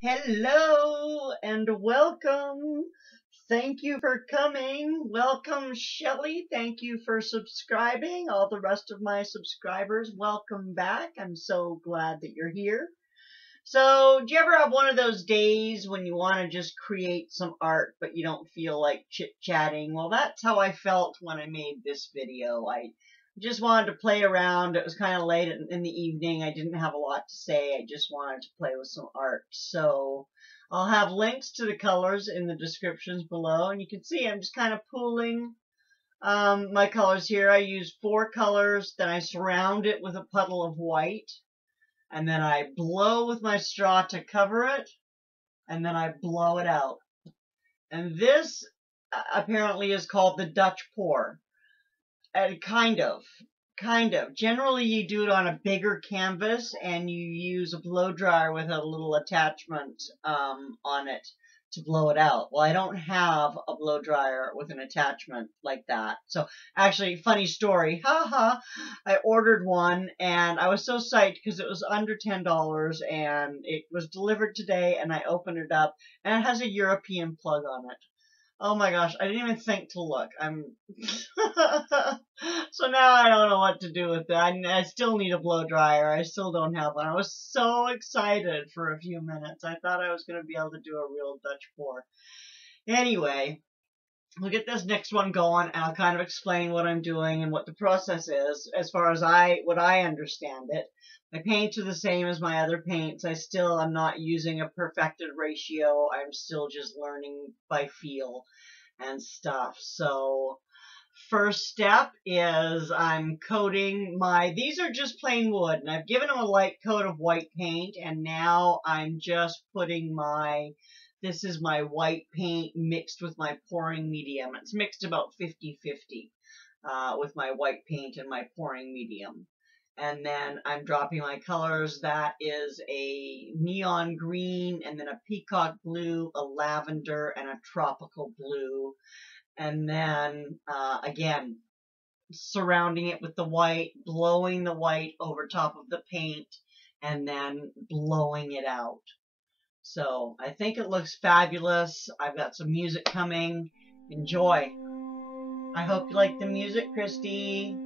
Hello and welcome. Thank you for coming. Welcome, Shelly. Thank you for subscribing. All the rest of my subscribers, welcome back. I'm so glad that you're here. So, do you ever have one of those days when you want to just create some art, but you don't feel like chit-chatting? Well, that's how I felt when I made this video. I just wanted to play around. It was kind of late in the evening. I didn't have a lot to say. I just wanted to play with some art. So, I'll have links to the colors in the descriptions below, and you can see I'm just kind of pooling my colors here. I use 4 colors, then I surround it with a puddle of white. And then I blow with my straw to cover it, and then I blow it out. And this apparently is called the Dutch pour. Kind of. Generally, you do it on a bigger canvas, and you use a blow dryer with a little attachment on it to blow it out. Well, I don't have a blow dryer with an attachment like that. So actually, funny story, haha, I ordered one and I was so psyched because it was under $10 and it was delivered today, and I opened it up and it has a European plug on it. Oh my gosh, I didn't even think to look. So now I don't know what to do with it. I still need a blow dryer. I still don't have one. I was so excited for a few minutes. I thought I was going to be able to do a real Dutch pour. Anyway, we'll get this next one going, and I'll kind of explain what I'm doing and what the process is as far as what I understand it. My paints are the same as my other paints. I'm not using a perfected ratio. I'm still just learning by feel and stuff. So first step is I'm coating these are just plain wood, and I've given them a light coat of white paint, and now I'm just putting this is my white paint mixed with my pouring medium. It's mixed about 50-50 with my white paint and my pouring medium. And then I'm dropping my colors. That is a neon green, and then a peacock blue, a lavender, and a tropical blue. And then, again, surrounding it with the white, blowing the white over top of the paint, and then blowing it out. So I think it looks fabulous. I've got some music coming. Enjoy. I hope you like the music, Christy.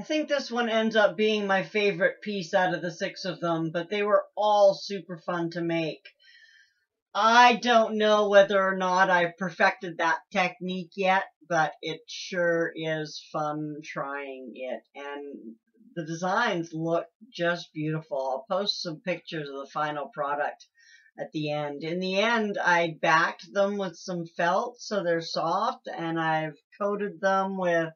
I think this one ends up being my favorite piece out of the 6 of them, but they were all super fun to make. I don't know whether or not I've perfected that technique yet, but it sure is fun trying it. And the designs look just beautiful. I'll post some pictures of the final product at the end. In the end, I backed them with some felt so they're soft, and I've coated them with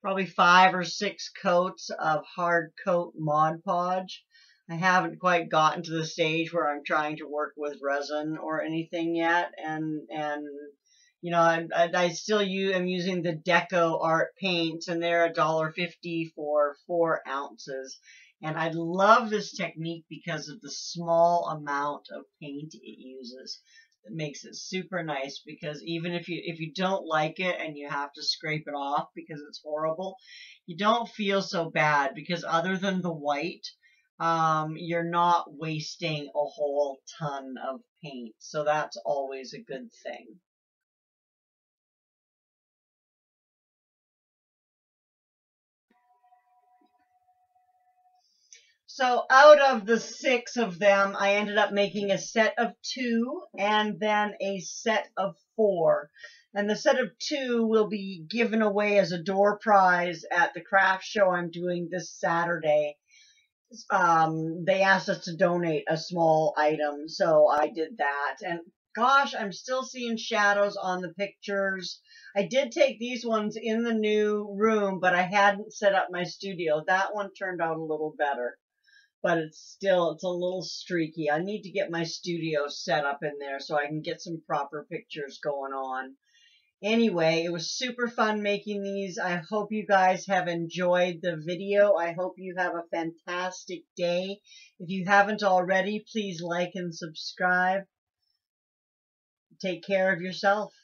probably 5 or 6 coats of hard coat Mod Podge. I haven't quite gotten to the stage where I'm trying to work with resin or anything yet, and you know, I still am using the DecoArt paints, and they're $1.50 for 4 ounces. And I love this technique because of the small amount of paint it uses. It makes it super nice, because even if you don't like it and you have to scrape it off because it's horrible, you don't feel so bad, because other than the white, you're not wasting a whole ton of paint. So that's always a good thing. So out of the 6 of them, I ended up making a set of 2 and then a set of 4. And the set of 2 will be given away as a door prize at the craft show I'm doing this Saturday. They asked us to donate a small item, so I did that. And gosh, I'm still seeing shadows on the pictures. I did take these ones in the new room, but I hadn't set up my studio. That one turned out a little better, but it's a little streaky. I need to get my studio set up in there so I can get some proper pictures going on. Anyway, it was super fun making these. I hope you guys have enjoyed the video. I hope you have a fantastic day. If you haven't already, please like and subscribe. Take care of yourself.